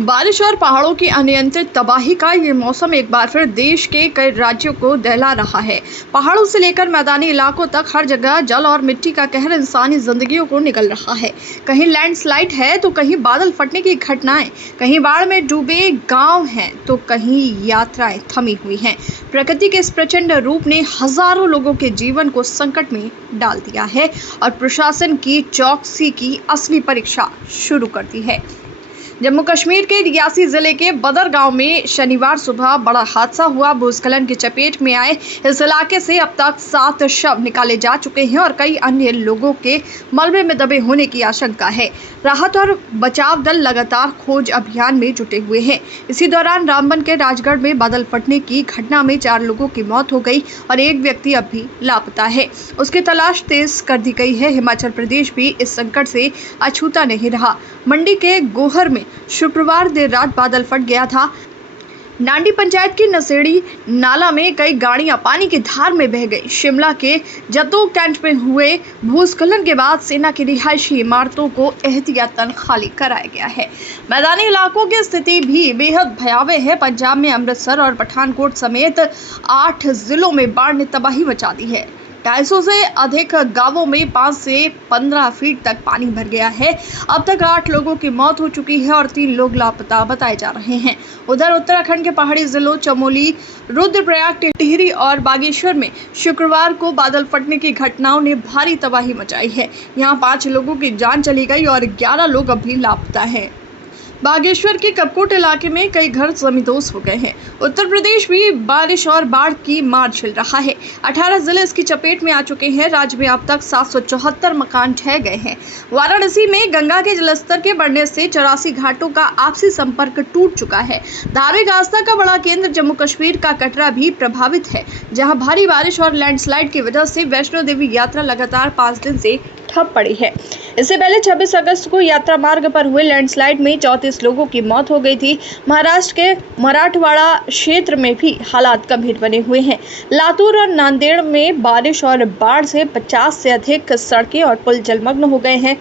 बारिश और पहाड़ों की अनियंत्रित तबाही का ये मौसम एक बार फिर देश के कई राज्यों को दहला रहा है। पहाड़ों से लेकर मैदानी इलाकों तक हर जगह जल और मिट्टी का कहर इंसानी जिंदगियों को निगल रहा है। कहीं लैंडस्लाइड है तो कहीं बादल फटने की घटनाएं, कहीं बाढ़ में डूबे गांव हैं तो कहीं यात्राएं थमी हुई हैं। प्रकृति के इस प्रचंड रूप ने हजारों लोगों के जीवन को संकट में डाल दिया है और प्रशासन की चौकसी की असली परीक्षा शुरू कर दी है। जम्मू कश्मीर के रियासी जिले के बदर गांव में शनिवार सुबह बड़ा हादसा हुआ। भूस्खलन की चपेट में आए इस इलाके से अब तक 7 शव निकाले जा चुके हैं और कई अन्य लोगों के मलबे में दबे होने की आशंका है। राहत और बचाव दल लगातार खोज अभियान में जुटे हुए हैं। इसी दौरान रामबन के राजगढ़ में बादल फटने की घटना में 4 लोगों की मौत हो गई और एक व्यक्ति अब भी लापता है। उसकी तलाश तेज कर दी गई है। हिमाचल प्रदेश भी इस संकट से अछूता नहीं रहा। मंडी के गोहर में शुक्रवार देर रात बादल फट गया था। नांडी पंचायत की नसेड़ी नाला में कई गाड़ियां पानी की धार में बह गई। शिमला के जतो कैंट में हुए भूस्खलन के बाद सेना की रिहायशी इमारतों को एहतियातन खाली कराया गया है। मैदानी इलाकों की स्थिति भी बेहद भयावह है। पंजाब में अमृतसर और पठानकोट समेत 8 जिलों में बाढ़ ने तबाही मचा दी है। 250 से अधिक गांवों में 5 से 15 फीट तक पानी भर गया है। अब तक 8 लोगों की मौत हो चुकी है और 3 लोग लापता बताए जा रहे हैं। उधर उत्तराखंड के पहाड़ी जिलों चमोली, रुद्रप्रयाग, टिहरी और बागेश्वर में शुक्रवार को बादल फटने की घटनाओं ने भारी तबाही मचाई है। यहां 5 लोगों की जान चली गई और 11 लोग अभी लापता हैं। बागेश्वर के कपकोट इलाके में कई घर जमींदोज हो गए हैं। उत्तर प्रदेश भी बारिश और बाढ़ की मार झेल रहा है। 18 जिले इसकी चपेट में आ चुके हैं। राज्य में अब तक 774 मकान ढह गए हैं। वाराणसी में गंगा के जलस्तर के बढ़ने से 84 घाटों का आपसी संपर्क टूट चुका है। धार्मिक आस्था का बड़ा केंद्र जम्मू कश्मीर का कटरा भी प्रभावित है, जहाँ भारी बारिश और लैंडस्लाइड की वजह से वैष्णो देवी यात्रा लगातार 5 दिन से ठप पड़ी है। इससे पहले 26 अगस्त को यात्रा मार्ग पर हुए लैंडस्लाइड में 34 लोगों की मौत हो गई थी। महाराष्ट्र के मराठवाड़ा क्षेत्र में भी हालात गंभीर बने हुए हैं। लातूर और नांदेड़ में बारिश और बाढ़ से 50 से अधिक सड़कें और पुल जलमग्न हो गए हैं,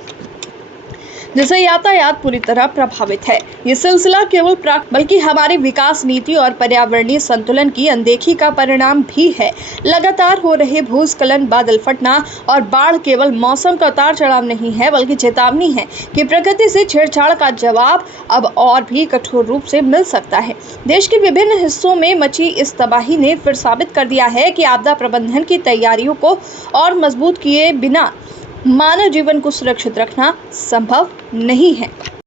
जिससे यातायात पूरी तरह प्रभावित है। ये सिलसिला केवल बल्कि हमारी विकास नीति और पर्यावरणीय संतुलन की अनदेखी का परिणाम भी है। लगातार हो रहे भूस्खलन, बादल फटना और बाढ़ केवल मौसम का उतार चढ़ाव नहीं है, बल्कि चेतावनी है कि प्रकृति से छेड़छाड़ का जवाब अब और भी कठोर रूप से मिल सकता है। देश के विभिन्न हिस्सों में मची इस तबाही ने फिर साबित कर दिया है कि आपदा प्रबंधन की तैयारियों को और मजबूत किए बिना मानव जीवन को सुरक्षित रखना संभव नहीं है।